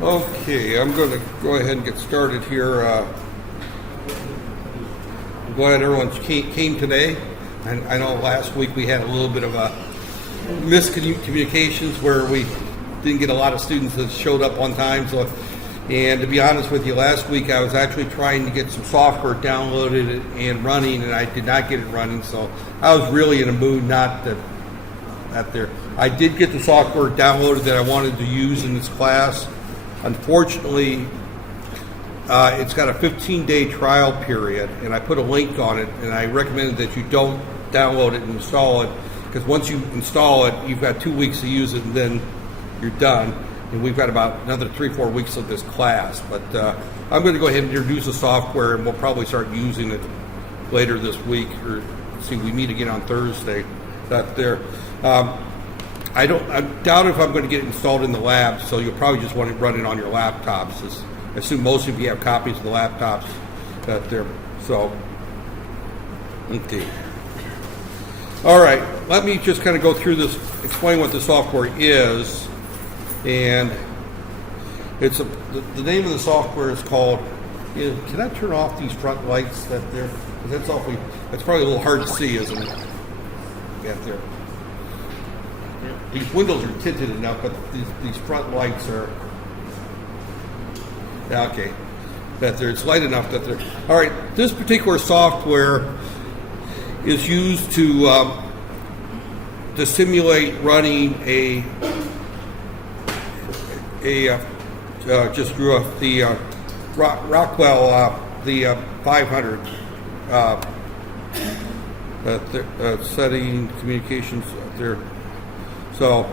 Okay, I'm going to go ahead and get started here. I'm glad everyone came today. And I know last week we had a little bit of a miscommunications where we didn't get a lot of students that showed up on time. So, and to be honest with you, last week I was actually trying to get some software downloaded and running, and I did not get it running. So I was really in a mood not there. I did get the software downloaded that I wanted to use in this class. Unfortunately, it's got a 15-day trial period, and I put a link on it, and I recommended that you don't download it and install it, because once you install it, you've got 2 weeks to use it, and then you're done. And we've got about another 3-4 weeks of this class. But I'm going to go ahead and introduce the software, and we'll probably start using it later this week. Or see, we meet again on Thursday. That's there. I doubt if I'm going to get it installed in the lab, so you'll probably just want to run it on your laptops. I assume most of you have copies of the laptops out there. So, okay. All right, let me just kind of go through this, explain what the software is. And it's the name of the software is called, can I turn off these front lights that there? That's probably a little hard to see, isn't it? Out there. These windows are tinted enough, but these front lights are, okay, that there, it's light enough that they're, all right, this particular software is used to simulate running just drew up the Rockwell, the 500, setting communications there. So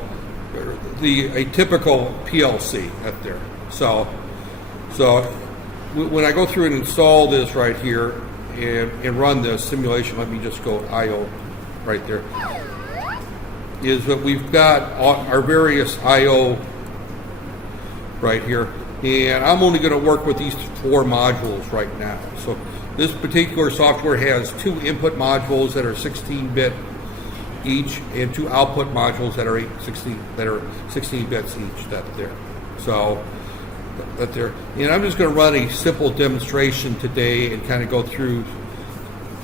a typical PLC up there. So when I go through and install this right here and run this simulation, let me just go IO right there, is that we've got our various IO right here, and I'm only going to work with these 4 modules right now. So this particular software has 2 input modules that are 16-bit each, and 2 output modules that are 16 bits each. That there. So that there. And I'm just going to run a simple demonstration today and kind of go through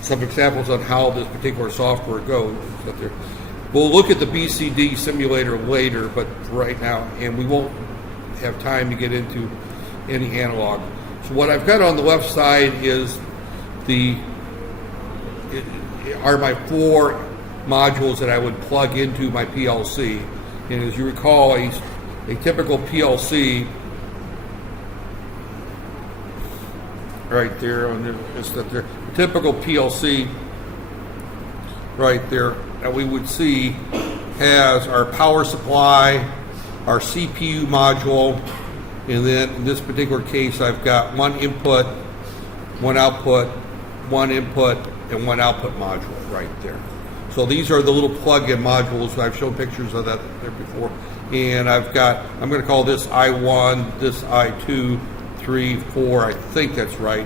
some examples on how this particular software goes. That there. We'll look at the BCD simulator later, but right now, and we won't have time to get into any analog. So what I've got on the left side is are my 4 modules that I would plug into my PLC. And as you recall, a typical PLC right there, the typical PLC right there that we would see has our power supply, our CPU module, and then in this particular case I've got 1 input, 1 output, 1 input, and 1 output module right there. So these are the little plug-in modules. I've shown pictures of that there before. And I'm going to call this I1, this I2, 3, 4, I think that's right.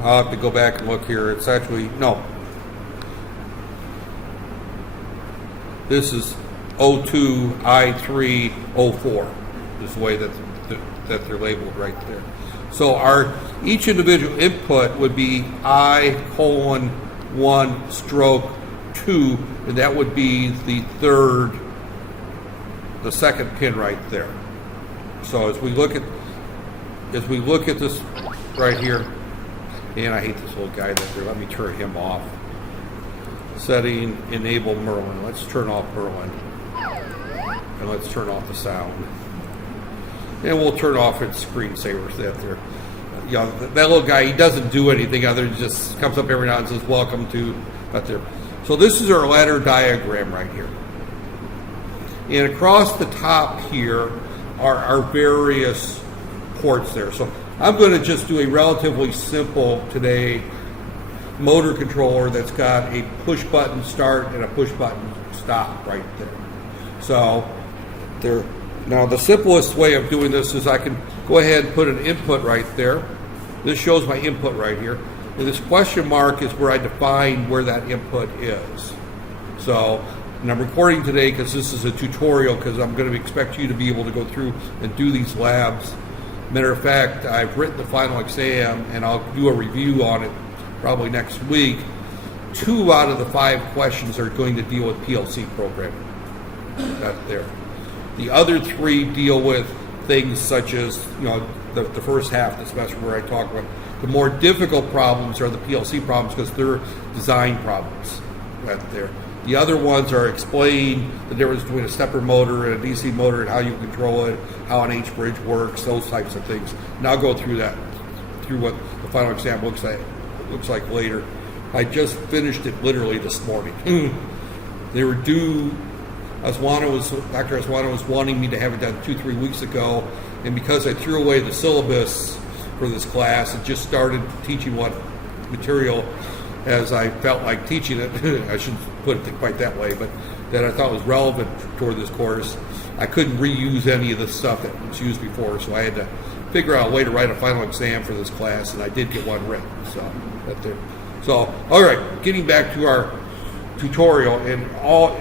I'll have to go back and look here. It's actually, no. This is O2, I3, O4 is the way that they're labeled right there. So each individual input would be I:1 and that would be the second pin right there. So as we look at this right here, and I hate this little guy right there. Let me turn him off. Setting, enable Merlin. Let's turn off Merlin, and let's turn off the sound, and we'll turn off its screensavers that there. You know, that little guy, he doesn't do anything other than just comes up every now and says, welcome to that there. So this is our ladder diagram right here. And across the top here are our various ports there. So I'm going to just do a relatively simple today motor controller that's got a push button start and a push button stop right there. So there. Now the simplest way of doing this is I can go ahead and put an input right there. This shows my input right here. And this question mark is where I define where that input is. So, and I'm recording today because this is a tutorial, because I'm going to expect you to be able to go through and do these labs. Matter of fact, I've written the final exam, and I'll do a review on it probably next week. 2 out of the 5 questions are going to deal with PLC programming. That's there. The other 3 deal with things such as, the first half of the semester where I talk about the more difficult problems are the PLC problems because they're design problems. Right there. The other ones are explain the difference between a stepper motor and a DC motor and how you control it, how an H-bridge works, those types of things. And I'll go through that, through what the final exam looks like later. I just finished it literally this morning. They were due. Dr. Aswana was wanting me to have it done 2-3 weeks ago, and because I threw away the syllabus for this class and just started teaching what material as I felt like teaching it, I shouldn't put it quite that way, but that I thought was relevant toward this course, I couldn't reuse any of the stuff that was used before, so I had to figure out a way to write a final exam for this class, and I did get one written. So, all right, getting back to our tutorial, and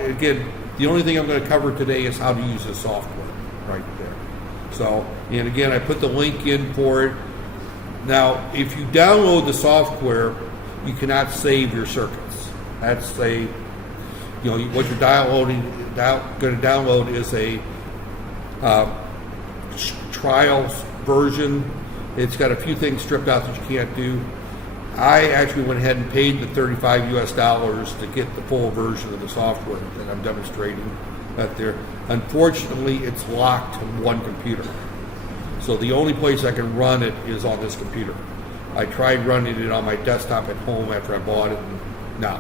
again, the only thing I'm going to cover today is how to use the software right there. So, and again, I put the link in for it. Now, if you download the software, you cannot save your circuits. That's what you're going to download is a trial version. It's got a few things stripped out that you can't do. I actually went ahead and paid the $35 to get the full version of the software that I'm demonstrating out there. Unfortunately, it's locked to one computer. So the only place I can run it is on this computer. I tried running it on my desktop at home after I bought it, and no.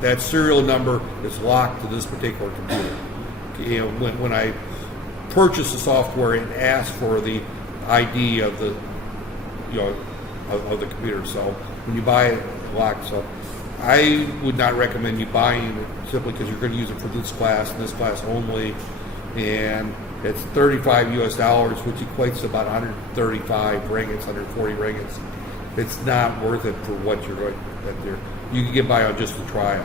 That serial number is locked to this particular computer. When I purchased the software, it asked for the ID of the, of the computer. So when you buy it, it's locked. So I would not recommend you buying it simply because you're going to use it for this class and this class only. And it's $35, which equates to about 135 ringgits, 140 ringgits. It's not worth it for what you're going to do. You can get by on just the trial.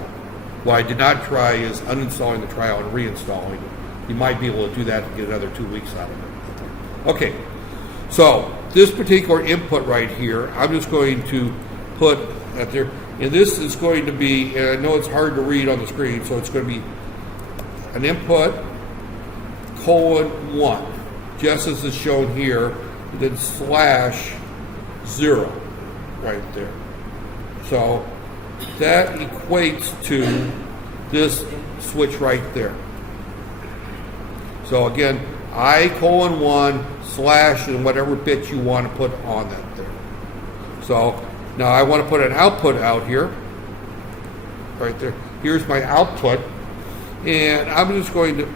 What I did not try is uninstalling the trial and reinstalling it. You might be able to do that to get another 2 weeks out of it. Okay, so this particular input right here, I'm just going to put at there, and this is going to be, and I know it's hard to read on the screen, so it's going to be an input, :1, just as is shown here, then /0 right there. So that equates to this switch right there. So again, I:1 / and whatever bit you want to put on that there. So now I want to put an output out here, right there. Here's my output, and I'm just going to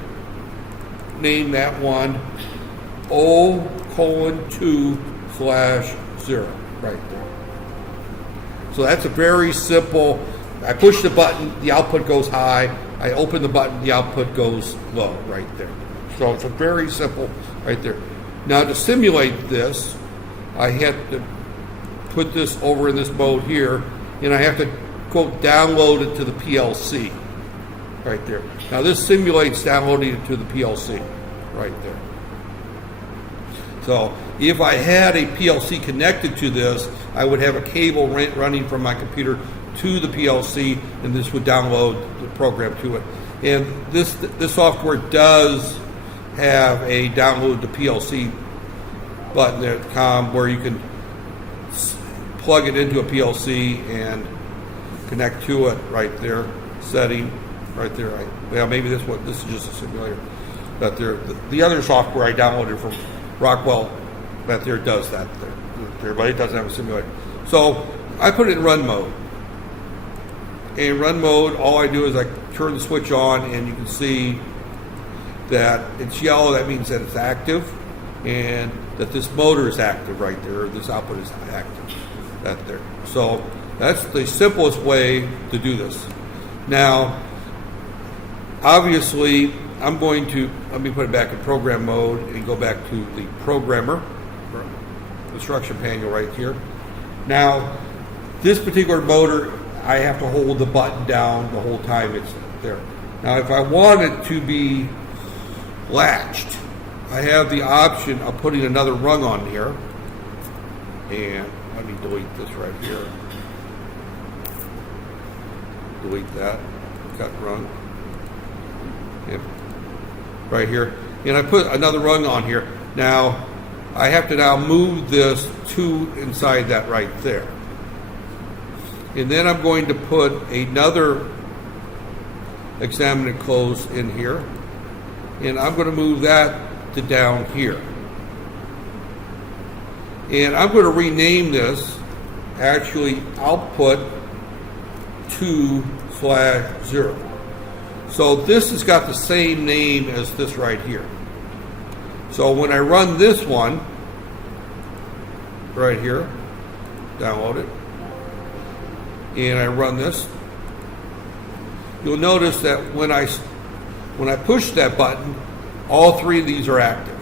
name that one O:2 /0 right there. So that's a very simple, I push the button, the output goes high. I open the button, the output goes low right there. So it's a very simple right there. Now to simulate this, I have to put this over in this mode here, and I have to, quote, download it to the PLC right there. Now this simulates downloading it to the PLC right there. So if I had a PLC connected to this, I would have a cable running from my computer to the PLC, and this would download the program to it. And this software does have a download to PLC button there where you can plug it into a PLC and connect to it right there. Setting right there. Maybe this is just a simulator. But the other software I downloaded from Rockwell that there does that there, but it doesn't have a simulator. So I put it in run mode. In run mode, all I do is I turn the switch on, and you can see that it's yellow. That means that it's active, and that this motor is active right there, or this output is active right there. So that's the simplest way to do this. Now, obviously, let me put it back in program mode and go back to the programmer instruction manual right here. Now, this particular motor, I have to hold the button down the whole time it's there. Now, if I want it to be latched, I have the option of putting another rung on here. And let me delete this right here. Delete that. Got rung. Yep. Right here. And I put another rung on here. Now, I have to now move this to inside that right there. And then I'm going to put another examine and close in here. And I'm going to move that to down here. And I'm going to rename this actually output 2/0. So this has got the same name as this right here. So when I run this one right here, download it, and I run this, you'll notice that when I push that button, all three of these are active.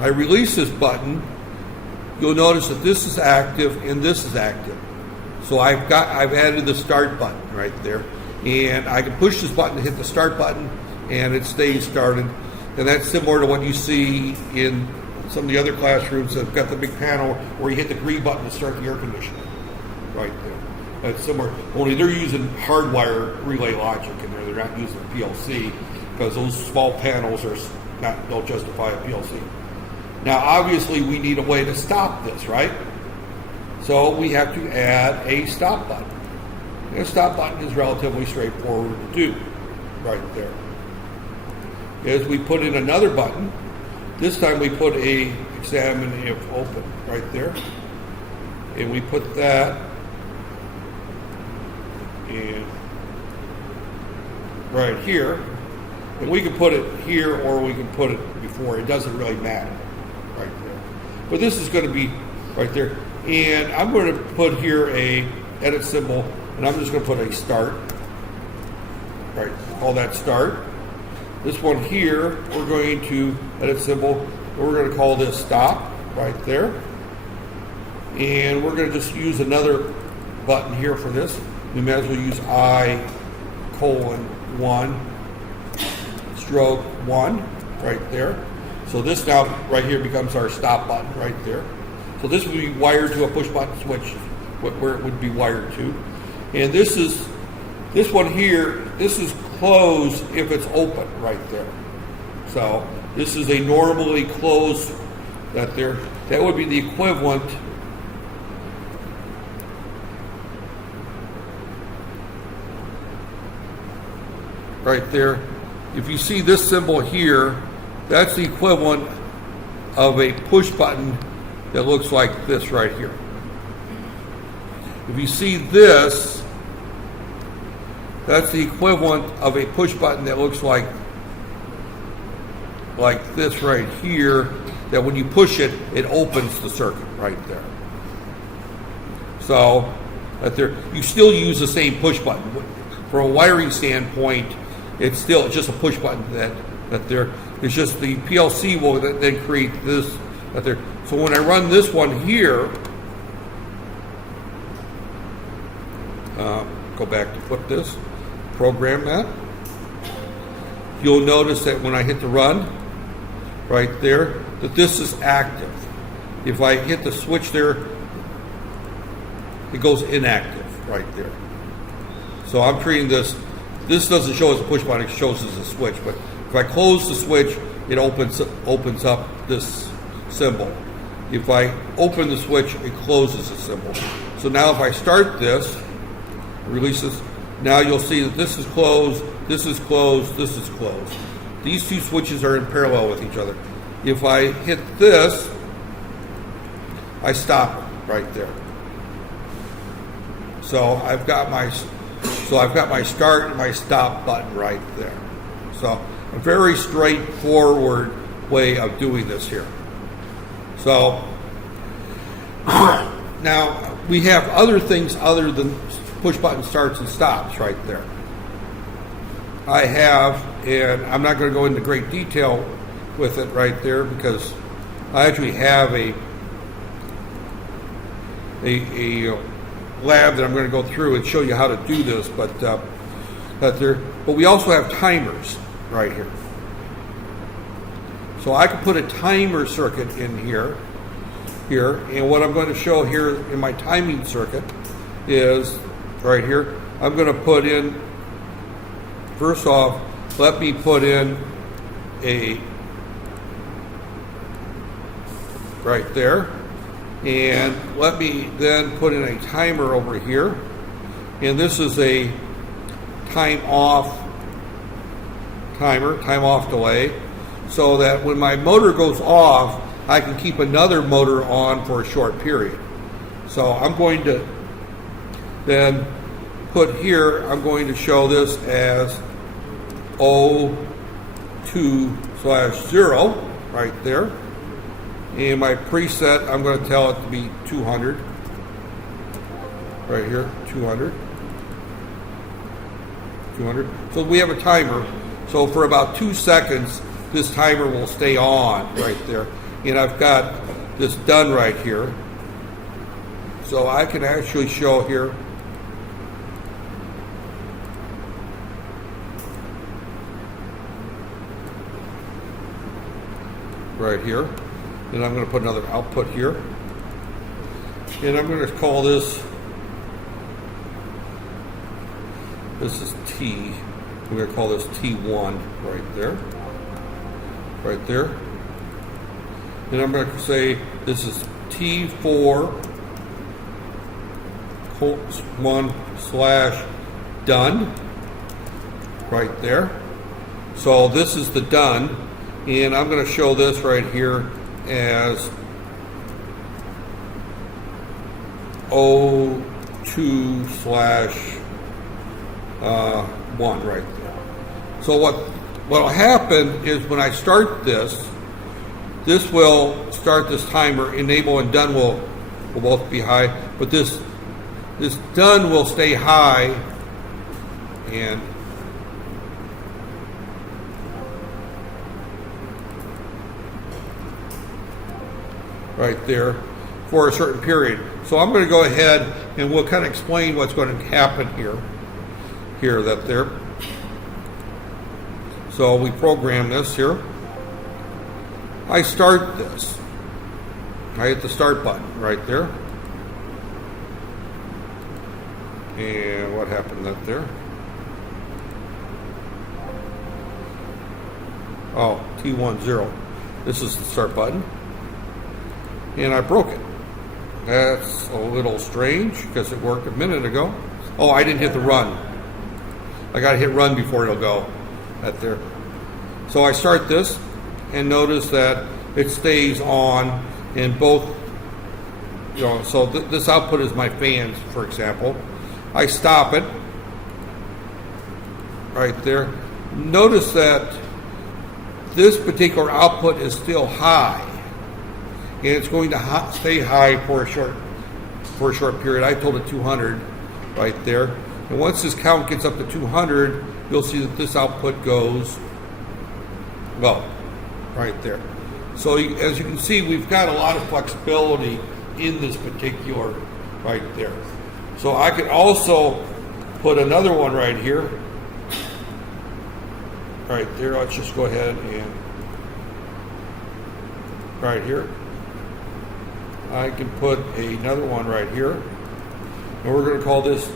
I release this button, you'll notice that this is active and this is active. So I've added the start button right there, and I can push this button to hit the start button, and it stays started. And that's similar to what you see in some of the other classrooms that've got the big panel where you hit the green button to start the air conditioning. Right there. That's similar. Only they're using hardwire relay logic in there. They're not using PLC because those small panels don't justify a PLC. Now, obviously, we need a way to stop this, right? So we have to add a stop button. And a stop button is relatively straightforward to do, right there. As we put in another button, this time we put a examine if open right there, and we put that in right here, and we can put it here or we can put it before. It doesn't really matter right there. But this is going to be right there, and I'm going to put here a edit symbol, and I'm just going to put a start. Right, call that start. This one here, we're going to edit symbol, and we're going to call this stop right there. And we're going to just use another button here for this. We may as well use I:1 stroke 1 right there. So this now right here becomes our stop button right there. So this would be wired to a push button switch, where it would be wired to. And this one here, this is closed if it's open right there. So this is a normally closed that there. That would be the equivalent right there. If you see this symbol here, that's the equivalent of a push button that looks like this right here. If you see this, that's the equivalent of a push button that looks like this right here, that when you push it, it opens the circuit right there. So that there, you still use the same push button. From a wiring standpoint, it's still just a push button that there. It's just the PLC will then create this that there. So when I run this one here, go back to flip this, program that. You'll notice that when I hit the run, right there, that this is active. If I hit the switch there, it goes inactive right there. So I'm treating this doesn't show as a push button, it shows as a switch. But if I close the switch, it opens up this symbol. If I open the switch, it closes the symbol. So now if I start this, release this, now you'll see that this is closed, this is closed, this is closed. These two switches are in parallel with each other. If I hit this, I stop it right there. So I've got my start and my stop button right there. So a very straightforward way of doing this here. So now we have other things other than push button starts and stops right there. I have, and I'm not going to go into great detail with it right there because I actually have a lab that I'm going to go through and show you how to do this, but we also have timers right here. So I can put a timer circuit in here, and what I'm going to show here in my timing circuit is right here. I'm going to put in, first off, let me put in a, right there, and let me then put in a timer over here, and this is a time off timer, time off delay, so that when my motor goes off, I can keep another motor on for a short period. So I'm going to then put here, I'm going to show this as O2/0 right there. And my preset, I'm going to tell it to be 200. Right here, 200. 200. So we have a timer. So for about 2 seconds, this timer will stay on right there. And I've got this done right here. So I can actually show here. Right here. And I'm going to put another output here. And I'm going to call this is T. We're going to call this T1 right there. Right there. And I'm going to say this is T4 1/done right there. So this is the done, and I'm going to show this right here as O2/1 right there. So what will happen is when I start this will start this timer. Enable and done will both be high, but this done will stay high, and right there for a certain period. So I'm going to go ahead and we'll kind of explain what's going to happen here. That there. So we program this here. I start this. I hit the start button right there. And what happened up there? Oh, T10. This is the start button. And I broke it. That's a little strange because it worked a minute ago. Oh, I didn't hit the run. I got to hit run before it'll go. That there. So I start this and notice that it stays on in both, so this output is my fans, for example. I stop it right there. Notice that this particular output is still high, and it's going to stay high for a short period. I told it 200 right there. And once this count gets up to 200, you'll see that this output goes, well, right there. So as you can see, we've got a lot of flexibility in this particular right there. So I could also put another one right here. Right there, let's just go ahead and right here. I can put another one right here. And we're going to call this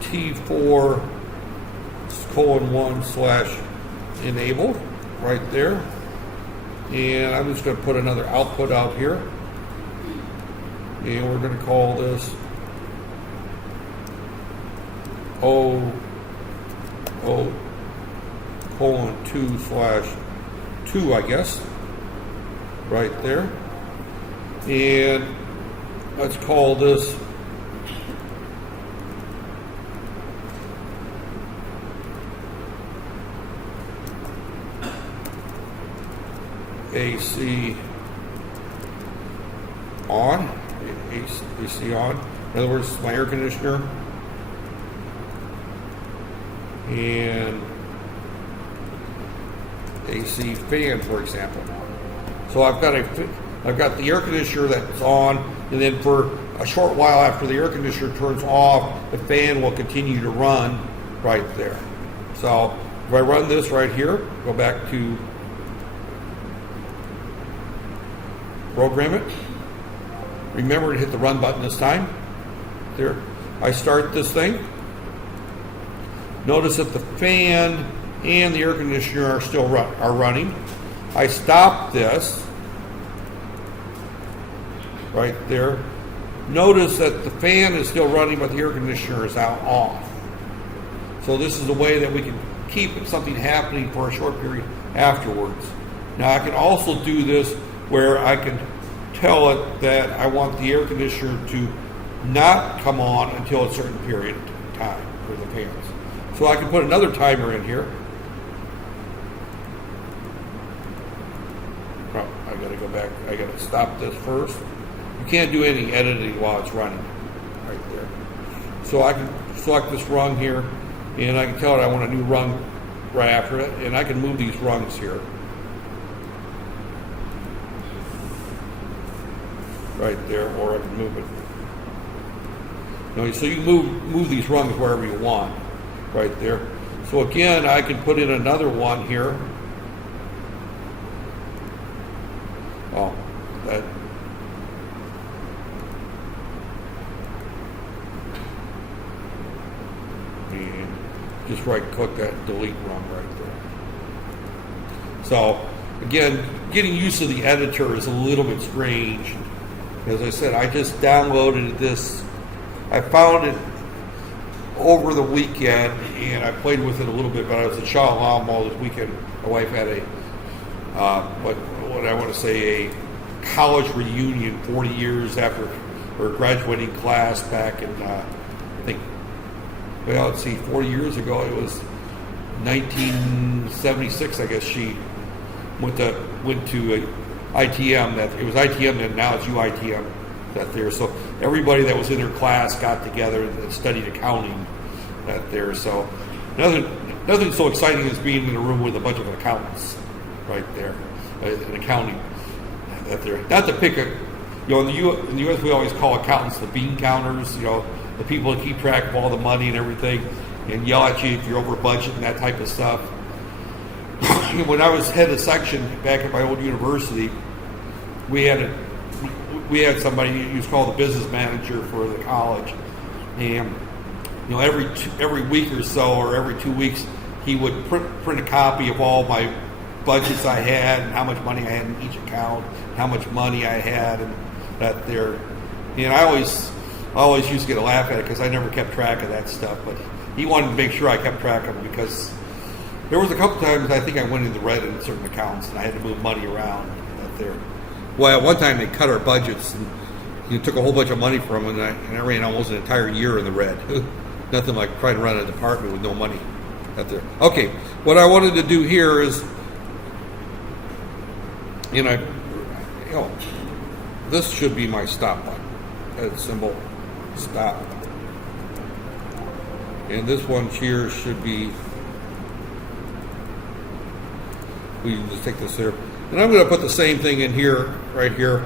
T4:1/enable right there. And I'm just going to put another output out here. And we're going to call this O:2/2, I guess, right there. And let's call this AC on. AC on. In other words, my air conditioner. And AC fan, for example. So I've got the air conditioner that's on, and then for a short while after the air conditioner turns off, the fan will continue to run right there. So if I run this right here, go back to program it. Remember to hit the run button this time. There, I start this thing. Notice that the fan and the air conditioner are still running. I stop this right there. Notice that the fan is still running, but the air conditioner is off. So this is the way that we can keep something happening for a short period afterwards. Now I can also do this where I can tell it that I want the air conditioner to not come on until a certain period of time for the fans. So I can put another timer in here. Oh, I gotta go back, I gotta stop this first. You can't do any editing while it's running, right there. So I can select this rung here, and I can tell it I want a new rung right after it, and I can move these rungs here. Right there, or I can move it. So you can move these rungs wherever you want, right there. So again, I can put in another one here. Oh, that. And just right click that delete rung right there. So again, getting used to the editor is a little bit strange. As I said, I just downloaded this. I found it over the weekend, and I played with it a little bit, but I was at Shaw Alamo this weekend. My wife had a, what I want to say, a college reunion 40 years after her graduating class back in, I think, well, let's see, 40 years ago, it was 1976, I guess she went to ITM. That it was ITM, and now it's UITM. That there, so everybody that was in their class got together and studied accounting. That there, so nothing so exciting as being in a room with a bunch of accountants, right there, in accounting. That there, not to pick a, in the U.S. we always call accountants the bean counters. The people that keep track of all the money and everything, and yell at you if you're over budget and that type of stuff. When I was head of section back at my old university, we had somebody who was called the business manager for the college, and every week or so, or every 2 weeks, he would print a copy of all my budgets I had and how much money I had in each account, how much money I had, and that there. And I always used to get a laugh at it because I never kept track of that stuff, but he wanted to make sure I kept track of it because there was a couple times I think I went in the red in certain accounts and I had to move money around out there. Well, at one time they cut our budgets and took a whole bunch of money from them, and I ran almost an entire year in the red. Nothing like trying to run a department with no money out there. Okay, what I wanted to do here is, this should be my stop button. That symbol, stop. And this one here should be, we can just take this there. And I'm going to put the same thing in here, right here.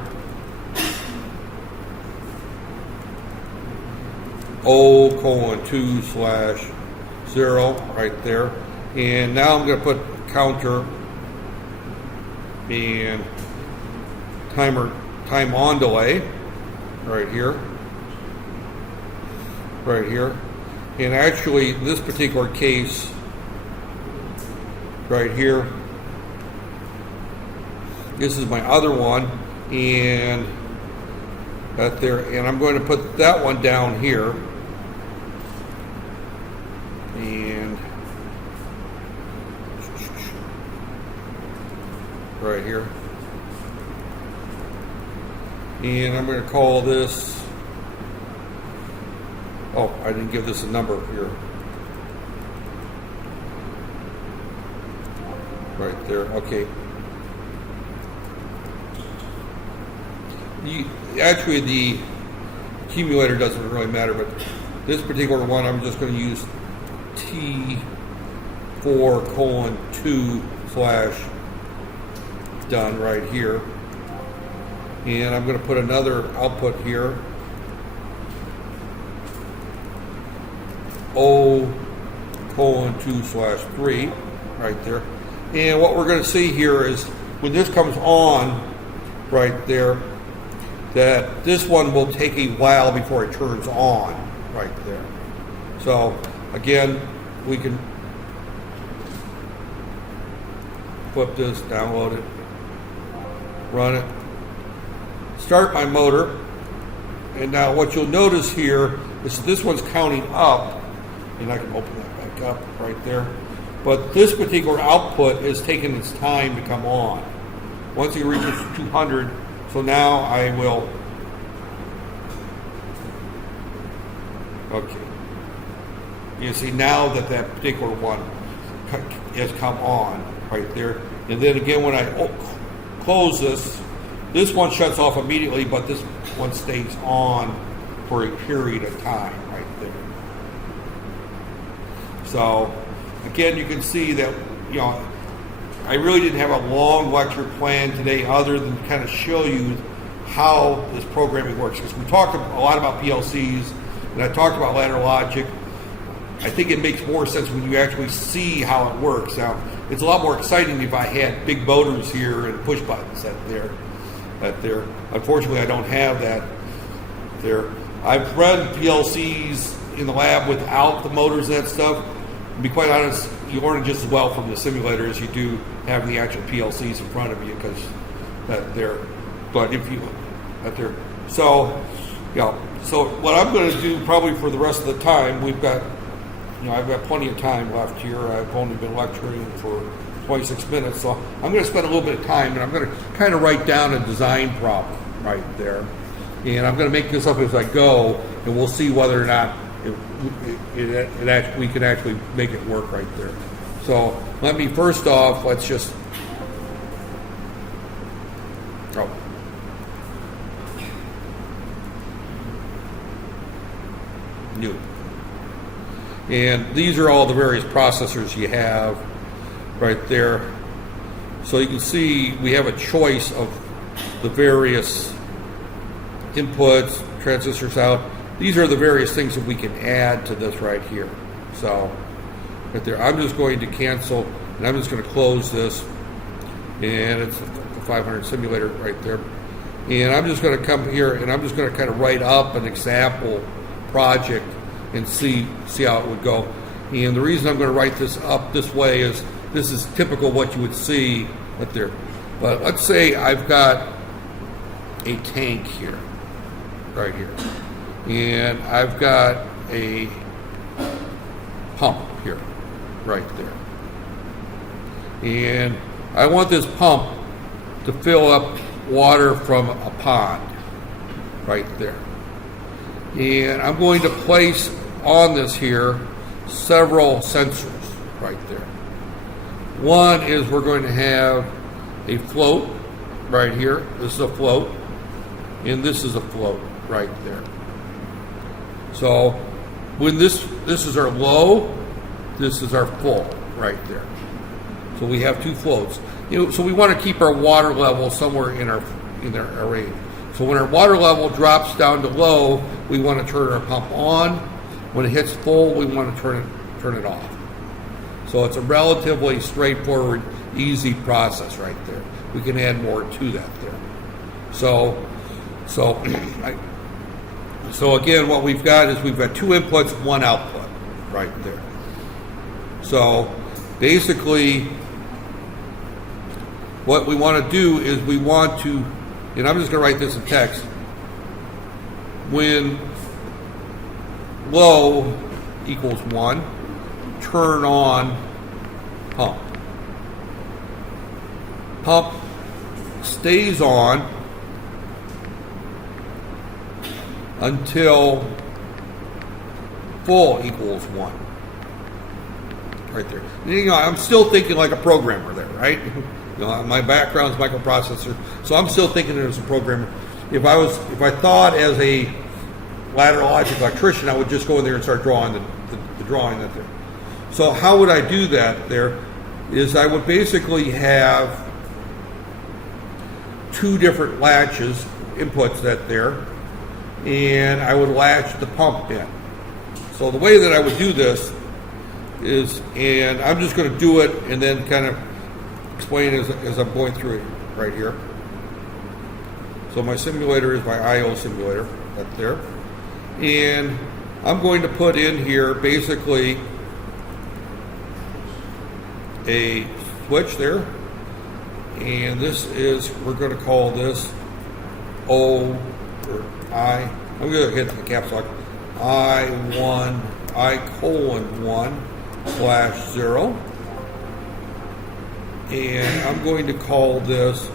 O:2/0 right there. And now I'm going to put counter and time on delay right here. Right here. And actually, in this particular case, right here, this is my other one, and that there, and I'm going to put that one down here, and right here, and I'm going to call this, oh, I didn't give this a number here, right there, okay. Actually, the accumulator doesn't really matter, but this particular one, I'm just going to use T4:2/ right here. And I'm going to put another output here. O:2/3 right there. And what we're going to see here is when this comes on, right there, that this one will take a while before it turns on right there. So again, we can flip this, download it, run it, start my motor, and now what you'll notice here is this one's counting up, and I can open that back up right there, but this particular output is taking its time to come on. Once it reaches 200, so now I will, okay, you see now that that particular one has come on right there, and then again when I close this one shuts off immediately, but this one stays on for a period of time right there. So again, you can see that, you know, I really didn't have a long lecture planned today other than to kind of show you how this programming works, because we talked a lot about PLCs and I talked about ladder logic. I think it makes more sense when you actually see how it works. Now, it's a lot more exciting if I had big motors here and push buttons there. Unfortunately, I don't have that there. I've run PLCs in the lab without the motors and that stuff. To be quite honest, you learn just as well from the simulator as you do having the actual PLCs in front of you, because but if you so what I'm going to do probably for the rest of the time, we've got, you know, I've got plenty of time left here. I've only been lecturing for 26 minutes, so I'm going to spend a little bit of time, and I'm going to kind of write down a design problem right there, and I'm going to make this up as I go, and we'll see whether or not we can actually make it work right there. So let me first off, let's just new. And these are all the various processors you have right there. So you can see we have a choice of the various inputs, transistors out. These are the various things that we can add to this right here. So right there, I'm just going to cancel, and I'm just going to close this, and it's the 500 simulator right there. And I'm just going to come here, and I'm just going to kind of write up an example project and see how it would go. And the reason I'm going to write this up this way is this is typical what you would see right there. But let's say I've got a tank here, right here, and I've got a pump here, right there. And I want this pump to fill up water from a pond, right there. And I'm going to place on this here several sensors right there. One is we're going to have a float right here. This is a float, and this is a float right there. So when this is our low, this is our full right there. So we have two floats. You know, so we want to keep our water level somewhere in our range. So when our water level drops down to low, we want to turn our pump on. When it hits full, we want to turn it off. So it's a relatively straightforward, easy process right there. We can add more to that there. So again, what we've got is we've got two inputs, one output right there. So basically, what we want to do is we want to, and I'm just going to write this in text, when low equals 1, turn on pump. Pump stays on until full equals 1. Right there. You know, I'm still thinking like a programmer there, right? You know, my background is microprocessor, so I'm still thinking as a programmer. If I thought as a ladder logic electrician, I would just go in there and start drawing the drawing that there. So how would I do that there? Is I would basically have two different latches, inputs that there, and I would latch the pump in. So the way that I would do this is, and I'm just going to do it and then kind of explain as I'm going through it right here. So my simulator is my IO simulator up there. And I'm going to put in here basically a switch there. And this is, we're going to call this O or I. I'm going to hit the caps lock. I1, I:1/0. And I'm going to call this,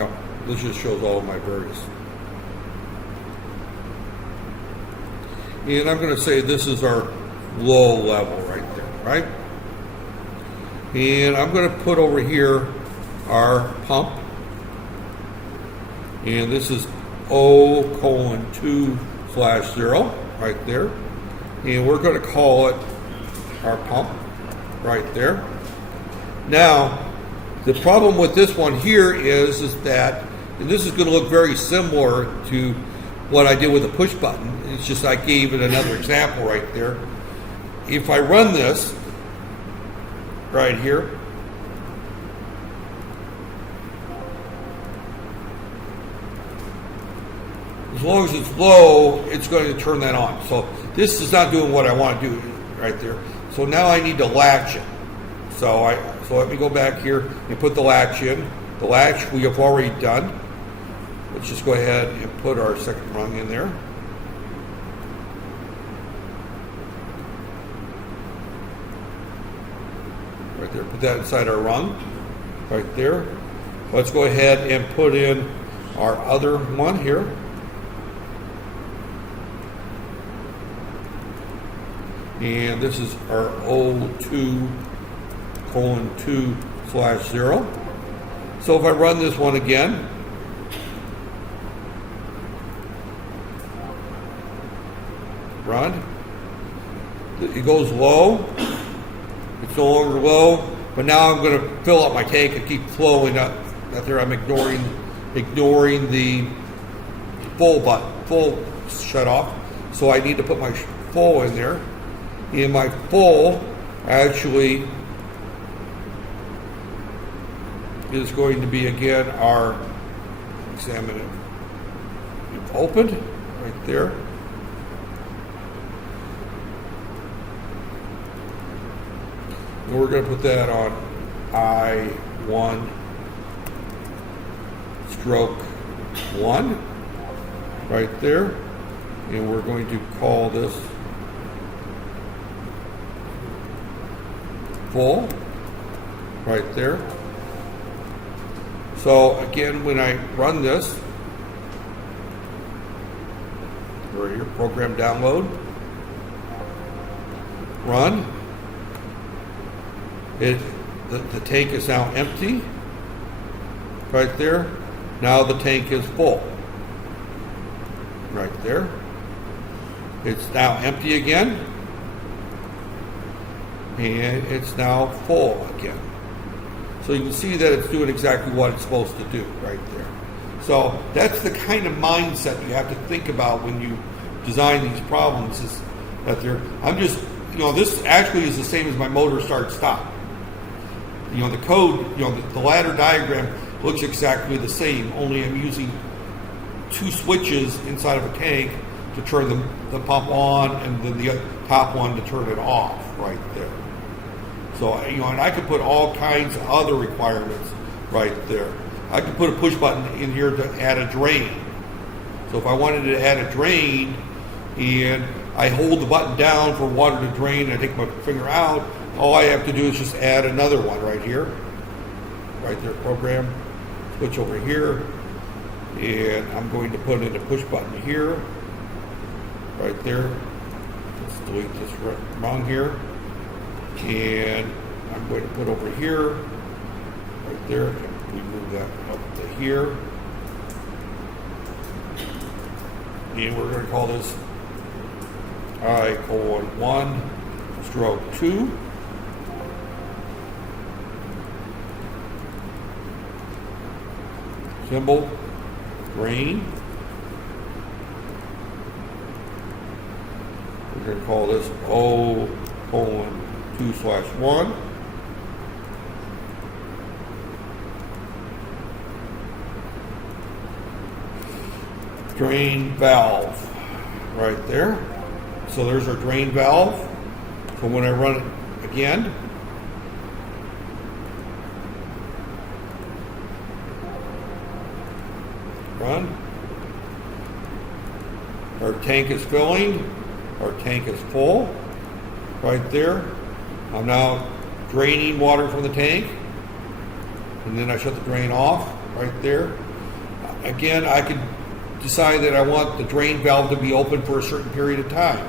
oh, this just shows all of my various. And I'm going to say this is our low level right there, right? And I'm going to put over here our pump. And this is O:2/0 right there. And we're going to call it our pump right there. Now, the problem with this one here is that, and this is going to look very similar to what I did with the push button. It's just I gave it another example right there. If I run this right here, as long as it's low, it's going to turn that on. So this is not doing what I want to do right there. So now I need to latch it. So let me go back here and put the latch in. The latch we have already done. Let's just go ahead and put our second rung in there. Right there, put that inside our rung, right there. Let's go ahead and put in our other one here. And this is our O:2:2/0. So if I run this one again, run, it goes low. It's no longer low, but now I'm going to fill up my tank and keep flowing up. Out there, I'm ignoring the full button, full shut off. So I need to put my full in there. And my full actually is going to be again our, examine it. It's opened right there. And we're going to put that on I1/1 right there. And we're going to call this full right there. So again, when I run this, right here, program download, run, the tank is now empty right there. Now the tank is full right there. It's now empty again, and it's now full again. So you can see that it's doing exactly what it's supposed to do right there. So that's the kind of mindset you have to think about when you design these problems, is that this actually is the same as my motor start stop. The code, the ladder diagram looks exactly the same, only I'm using two switches inside of a tank to turn the pump on, and then the top one to turn it off right there. So, and I could put all kinds of other requirements right there. I could put a push button in here to add a drain. So if I wanted to add a drain, and I hold the button down for water to drain, and I take my finger out, all I have to do is just add another one right here. Right there, program, switch over here, and I'm going to put in a push button here, right there. Let's delete this rung here. And I'm going to put over here, right there, and we move that up to here. And we're going to call this I:1/2. Symbol, grain. We're going to call this O:2/1. drain valve right there. So there's our drain valve. So when I run it again, run. Our tank is filling. Our tank is full right there. I'm now draining water from the tank, and then I shut the drain off right there. Again, I could decide that I want the drain valve to be open for a certain period of time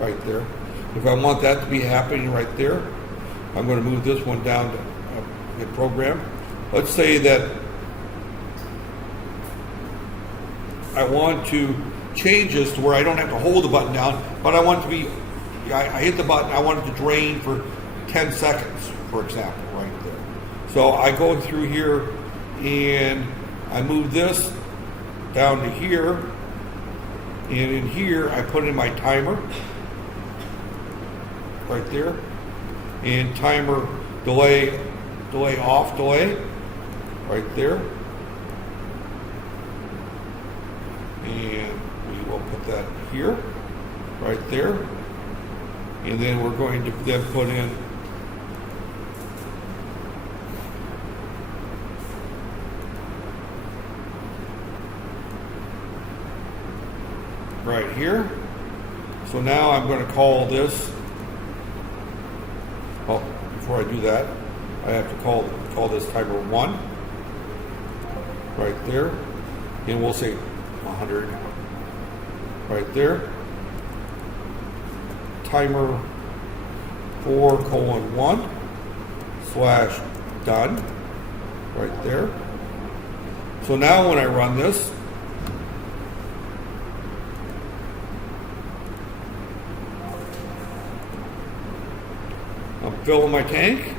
right there. If I want that to be happening right there, I'm going to move this one down to get programmed. Let's say that I want to change this to where I don't have to hold the button down, but I want it to be, I hit the button, I want it to drain for 10 seconds, for example, right there. So I go through here and I move this down to here, and in here I put in my timer right there, and timer delay off delay right there, and we will put that here right there, and then we're going to then put in right here. So now I'm going to call this, well, before I do that, I have to call this timer 1 right there, and we'll say 100 right there. Timer 4:1 / done right there. So now when I run this, I'm filling my tank.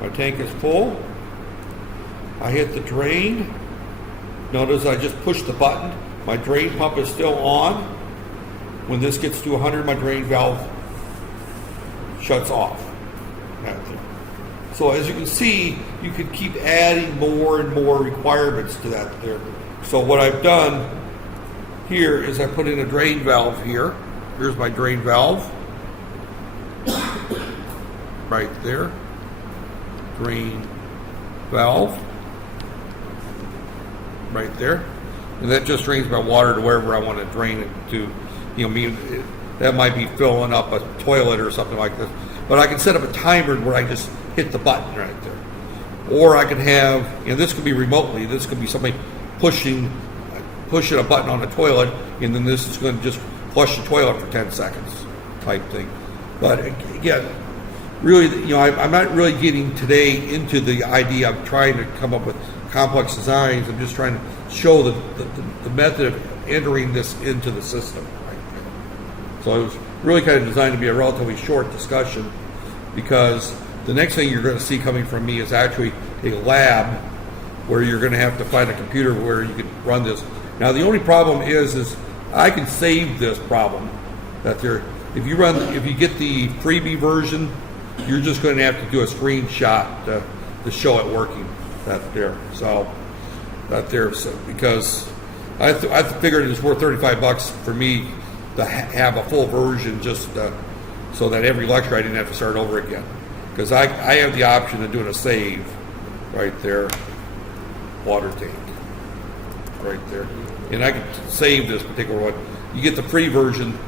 My tank is full. I hit the drain. Notice I just pushed the button. My drain pump is still on. When this gets to 100, my drain valve shuts off. So as you can see, you can keep adding more and more requirements to that there. So what I've done here is I put in a drain valve here. Here's my drain valve. Right there. Drain valve. Right there. And that just drains my water to wherever I want to drain it to. You know, that might be filling up a toilet or something like this. But I can set up a timer where I just hit the button right there. Or I can have, you know, this could be remotely. This could be somebody pushing a button on the toilet, and then this is going to just flush the toilet for 10 seconds type thing. But again, really, you know, I'm not really getting today into the idea of trying to come up with complex designs. I'm just trying to show the method of entering this into the system. So it was really kind of designed to be a relatively short discussion, because the next thing you're going to see coming from me is actually a lab where you're going to have to find a computer where you can run this. Now the only problem is I can save this problem that there. If you get the freebie version, you're just going to have to do a screenshot to show it working. So because I figured it was worth $35 for me to have a full version, just so that every lecture I didn't have to start over again. Because I have the option of doing a save right there, water tank right there, and I can save this particular one. You get the free version,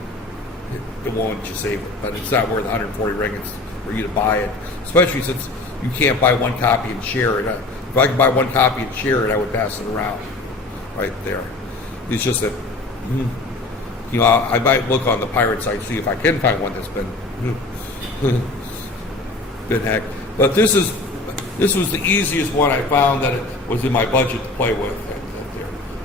it won't let you save it, but it's not worth 140 ringgits for you to buy it, especially since you can't buy one copy and share it. If I could buy one copy and share it, I would pass it around right there. It's just that, you know, I might look on the pirate site, see if I can find one that's been hacked. But this was the easiest one I found that it was in my budget to play with there.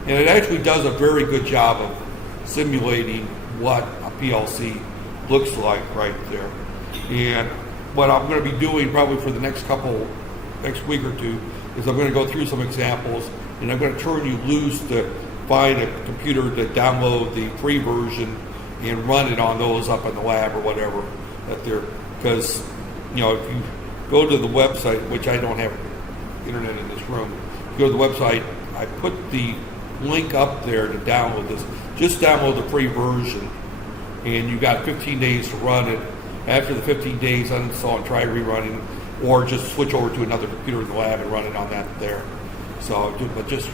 And it actually does a very good job of simulating what a PLC looks like right there. And what I'm going to be doing probably for the next week or two is I'm going to go through some examples, and I'm going to turn you loose to find a computer to download the free version and run it on those up in the lab or whatever that they're, because, you know, if you go to the website, which I don't have internet in this room, if you go to the website, I put the link up there to download this. Just download the free version, and you got 15 days to run it. After the 15 days, uninstall and try rerunning, or just switch over to another computer in the lab and run it on that there. So, but just,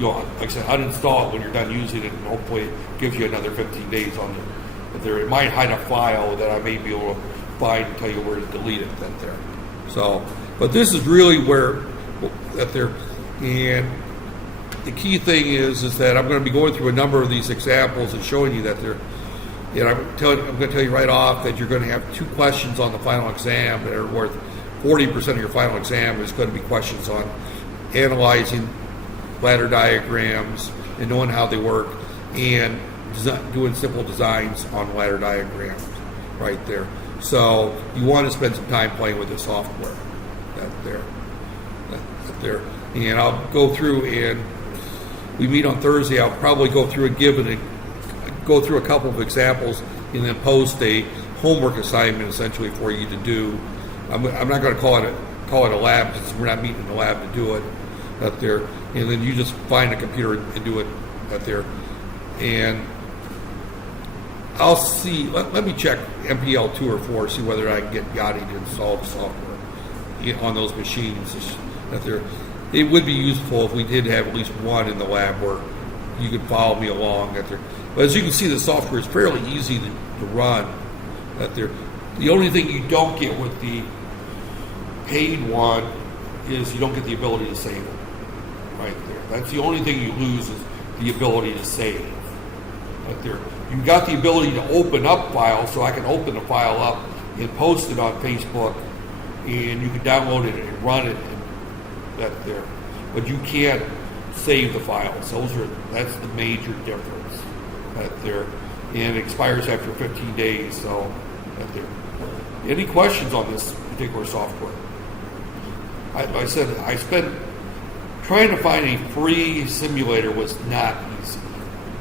like I said, uninstall it when you're done using it, and hopefully it gives you another 15 days on it. There, it might hide a file that I may be able to find and tell you where to delete it. That there. So, but this is really where that there, and the key thing is that I'm going to be going through a number of these examples and showing you that they're. And I'm going to tell you right off that you're going to have 2 questions on the final exam that are worth 40% of your final exam is going to be questions on analyzing ladder diagrams and knowing how they work, and doing simple designs on ladder diagrams right there. So you want to spend some time playing with the software that there. And I'll go through, and we meet on Thursday. I'll probably go through and go through a couple of examples and then post a homework assignment essentially for you to do. I'm not going to call it a lab, because we're not meeting in the lab to do it out there. And then you just find a computer and do it out there. And I'll see, let me check MPL 2 or 4, see whether I can get Yachty to install the software on those machines out there. It would be useful if we did have at least one in the lab where you could follow me along out there. But as you can see, the software is fairly easy to run out there. The only thing you don't get with the paid one is you don't get the ability to save it right there. That's the only thing you lose, is the ability to save right there. You've got the ability to open up files, so I can open the file up and post it on Facebook, and you can download it and run it that there. But you can't save the files. That's the major difference right there. And it expires after 15 days. So right there. Any questions on this particular software? I said I spent trying to find a free simulator was not easy.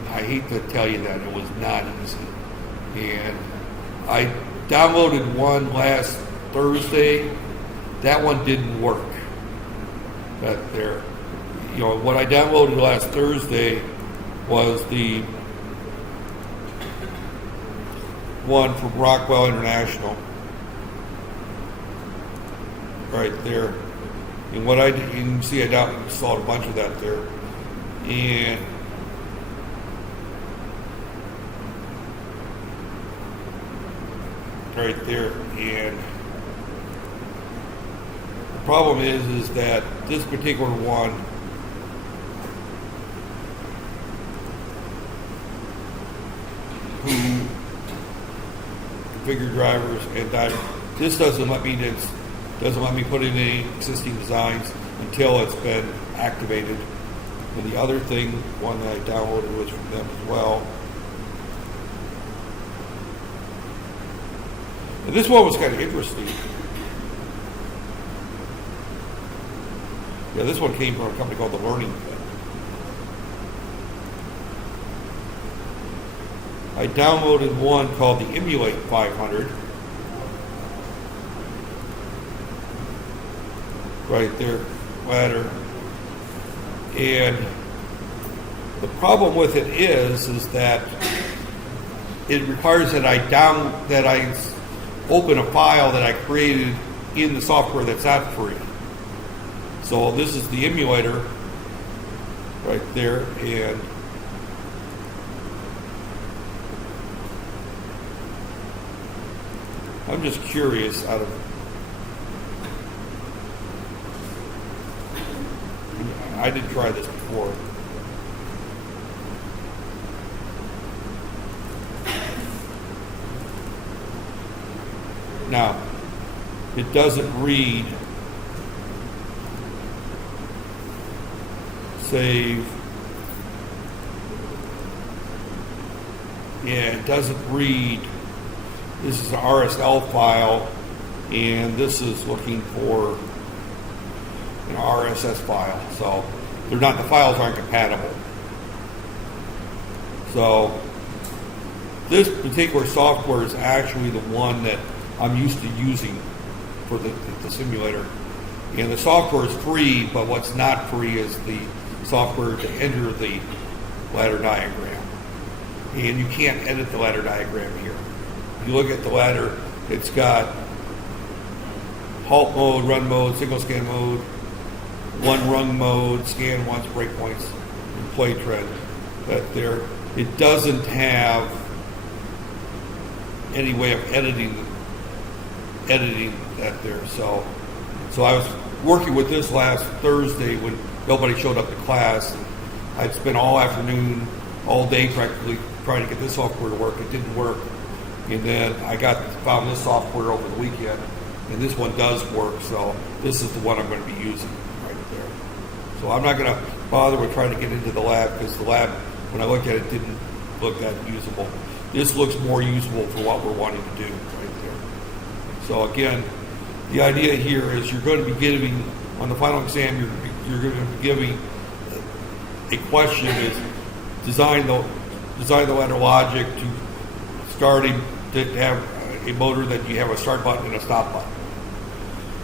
I hate to tell you that, it was not easy. And I downloaded one last Thursday. That one didn't work. That there. What I downloaded last Thursday was the one from Rockwell International, right there. And what I did, you can see I installed a bunch of that there. And right there. And the problem is that this particular one, who configure drivers and this doesn't let me put in any existing designs until it's been activated. And the other thing, one that I downloaded was from them as well. And this one was kind of interesting. Yeah, this one came from a company called The Learning Pit. I downloaded one called the Emulate 500. Right there, ladder. And the problem with it is that it requires that I open a file that I created in the software that's not free. So this is the emulator right there, and I'm just curious I didn't try this before. Now, it doesn't read save. Yeah, it doesn't read. This is an RSL file, and this is looking for an RSS file. So the files aren't compatible. So this particular software is actually the one that I'm used to using for the simulator. And the software is free, but what's not free is the software to enter the ladder diagram. And you can't edit the ladder diagram here. If you look at the ladder, it's got halt mode, run mode, single scan mode, one rung mode, scan once, breakpoints, and play trend. That there, it doesn't have any way of editing that there. So I was working with this last Thursday when nobody showed up to class. And I'd spent all afternoon, all day practically trying to get this software to work. It didn't work. And then I found this software over the weekend, and this one does work. So this is the one I'm going to be using right there. So I'm not going to bother with trying to get into the lab, because the lab, when I looked at it, didn't look that usable. This looks more usable for what we're wanting to do right there. So again, the idea here is you're going to be giving, on the final exam, you're going to be giving a question is design the ladder logic to starting to have a motor that you have a start button and a stop button.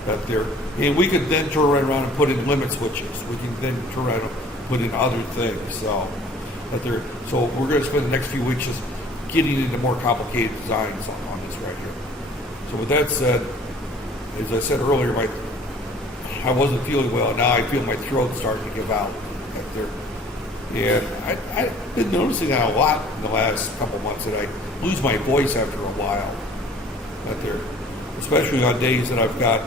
That there, and we could then turn right around and put in limit switches. We can then turn around and put in other things. So we're going to spend the next few weeks just getting into more complicated designs on this right here. So with that said, as I said earlier, I wasn't feeling well. Now I feel my throat starting to give out right there. And I've been noticing that a lot in the last couple months, that I lose my voice after a while. Right there, especially on days that I've got